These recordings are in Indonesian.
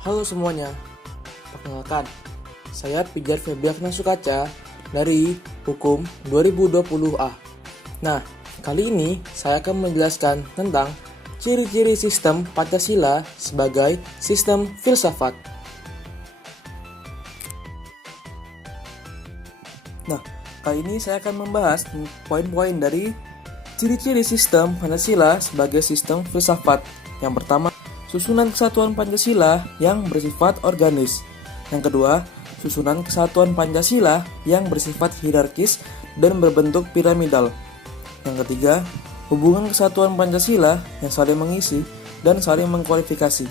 Halo semuanya, perkenalkan, saya Pijar Febriakna Sukaca dari Hukum 2020A. Nah, kali ini saya akan menjelaskan tentang ciri-ciri sistem Pancasila sebagai sistem filsafat. Nah, kali ini saya akan membahas poin-poin dari ciri-ciri sistem Pancasila sebagai sistem filsafat. Yang pertama, susunan kesatuan Pancasila yang bersifat organis. Yang kedua, susunan kesatuan Pancasila yang bersifat hierarkis dan berbentuk piramidal. Yang ketiga, hubungan kesatuan Pancasila yang saling mengisi dan saling mengkualifikasi.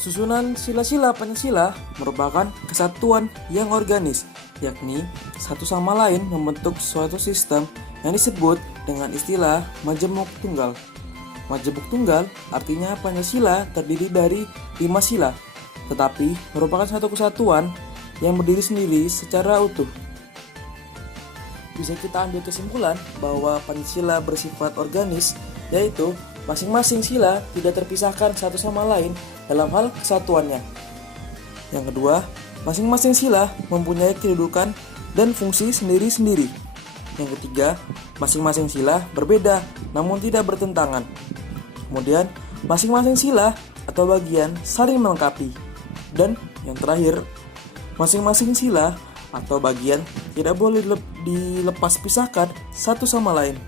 Susunan sila-sila Pancasila merupakan kesatuan yang organis, yakni satu sama lain membentuk suatu sistem yang disebut dengan istilah Majemuk Tunggal. Majemuk Tunggal artinya Pancasila terdiri dari 5 sila, tetapi merupakan satu kesatuan yang berdiri sendiri secara utuh. Bisa kita ambil kesimpulan bahwa Pancasila bersifat organis, yaitu masing-masing sila tidak terpisahkan satu sama lain dalam hal kesatuannya. Yang kedua, masing-masing sila mempunyai kedudukan dan fungsi sendiri-sendiri. Yang ketiga, masing-masing sila berbeda namun tidak bertentangan. Kemudian, masing-masing sila atau bagian saling melengkapi. Dan yang terakhir, masing-masing sila atau bagian tidak boleh dilepas pisahkan satu sama lain.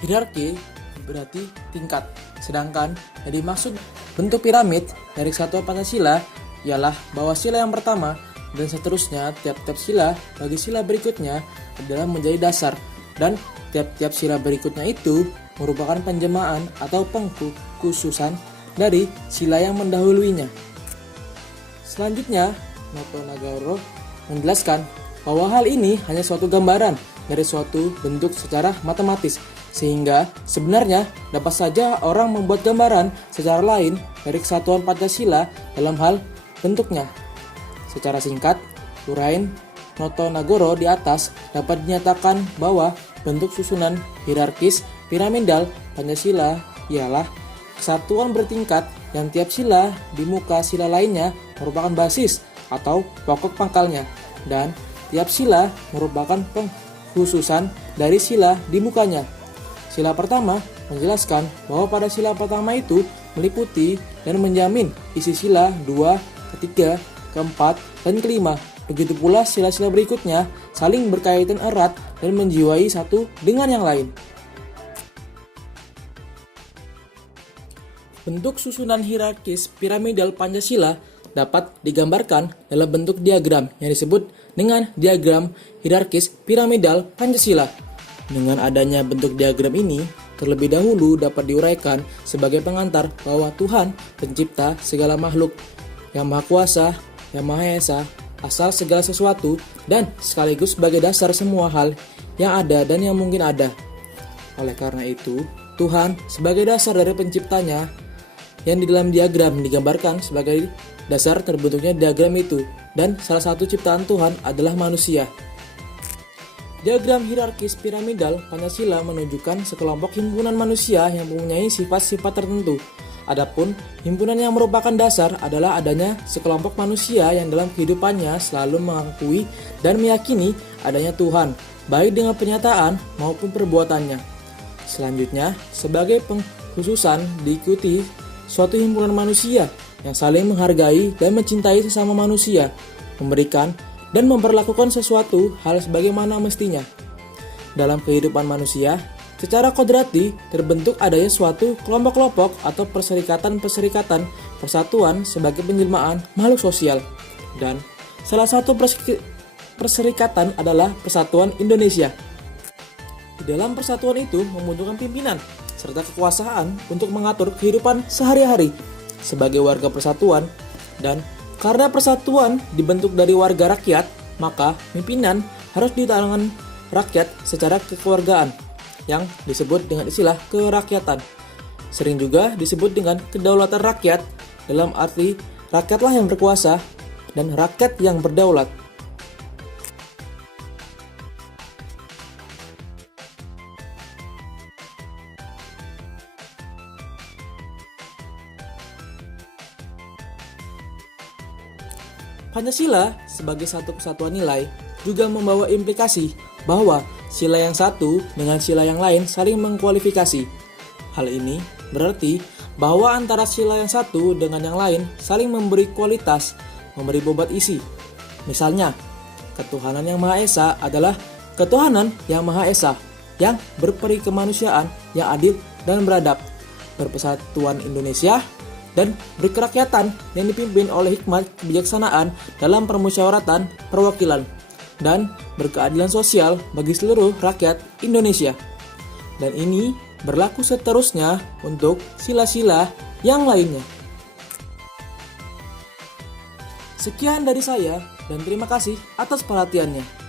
Hierarki berarti tingkat, sedangkan yang dimaksud bentuk piramid dari kesatuan Pancasila ialah bahwa sila yang pertama dan seterusnya tiap-tiap sila bagi sila berikutnya adalah menjadi dasar, dan tiap-tiap sila berikutnya itu merupakan penjelmaan atau pengkhususan dari sila yang mendahuluinya. Selanjutnya, Noto Nagoro menjelaskan bahwa hal ini hanya suatu gambaran dari suatu bentuk secara matematis, sehingga sebenarnya dapat saja orang membuat gambaran secara lain dari kesatuan Pancasila dalam hal bentuknya. Secara singkat, uraian Noto Nagoro di atas dapat dinyatakan bahwa bentuk susunan hierarkis piramidal Pancasila ialah kesatuan bertingkat yang tiap sila di muka sila lainnya merupakan basis atau pokok pangkalnya, dan tiap sila merupakan pengkhususan dari sila di mukanya. Sila pertama menjelaskan bahwa pada sila pertama itu meliputi dan menjamin isi sila 2, ketiga, keempat, dan kelima. Begitu pula sila-sila berikutnya saling berkaitan erat dan menjiwai satu dengan yang lain. Bentuk susunan hierarkis piramidal Pancasila dapat digambarkan dalam bentuk diagram yang disebut dengan diagram hierarkis piramidal Pancasila. Dengan adanya bentuk diagram ini, terlebih dahulu dapat diuraikan sebagai pengantar bahwa Tuhan pencipta segala makhluk, yang maha kuasa, yang maha esa, asal segala sesuatu, dan sekaligus sebagai dasar semua hal yang ada dan yang mungkin ada. Oleh karena itu, Tuhan sebagai dasar dari penciptanya, yang di dalam diagram digambarkan sebagai dasar terbentuknya diagram itu, dan salah satu ciptaan Tuhan adalah manusia. Diagram hierarkis piramidal Pancasila menunjukkan sekelompok himpunan manusia yang mempunyai sifat-sifat tertentu. Adapun himpunan yang merupakan dasar adalah adanya sekelompok manusia yang dalam kehidupannya selalu mengakui dan meyakini adanya Tuhan, baik dengan pernyataan maupun perbuatannya. Selanjutnya, sebagai pengkhususan diikuti suatu himpunan manusia yang saling menghargai dan mencintai sesama manusia, memberikan dan memperlakukan sesuatu hal sebagaimana mestinya. Dalam kehidupan manusia, secara kodrati terbentuk adanya suatu kelompok-kelompok atau perserikatan-perserikatan persatuan sebagai penjelmaan makhluk sosial. Dan salah satu perserikatan adalah Persatuan Indonesia. Di dalam persatuan itu membutuhkan pimpinan serta kekuasaan untuk mengatur kehidupan sehari-hari sebagai warga persatuan, dan karena persatuan dibentuk dari warga rakyat, maka pimpinan harus di tangan rakyat secara kekeluargaan, yang disebut dengan istilah kerakyatan. Sering juga disebut dengan kedaulatan rakyat, dalam arti rakyatlah yang berkuasa, dan rakyat yang berdaulat. Pancasila sebagai satu kesatuan nilai juga membawa implikasi bahwa sila yang satu dengan sila yang lain saling mengkualifikasi. Hal ini berarti bahwa antara sila yang satu dengan yang lain saling memberi kualitas, memberi bobot isi. Misalnya, ketuhanan yang Maha Esa adalah ketuhanan yang Maha Esa, yang berperi kemanusiaan, yang adil dan beradab, berpersatuan Indonesia, dan berkerakyatan yang dipimpin oleh hikmat kebijaksanaan dalam permusyawaratan perwakilan, dan berkeadilan sosial bagi seluruh rakyat Indonesia. Dan ini berlaku seterusnya untuk sila-sila yang lainnya. Sekian dari saya dan terima kasih atas perhatiannya.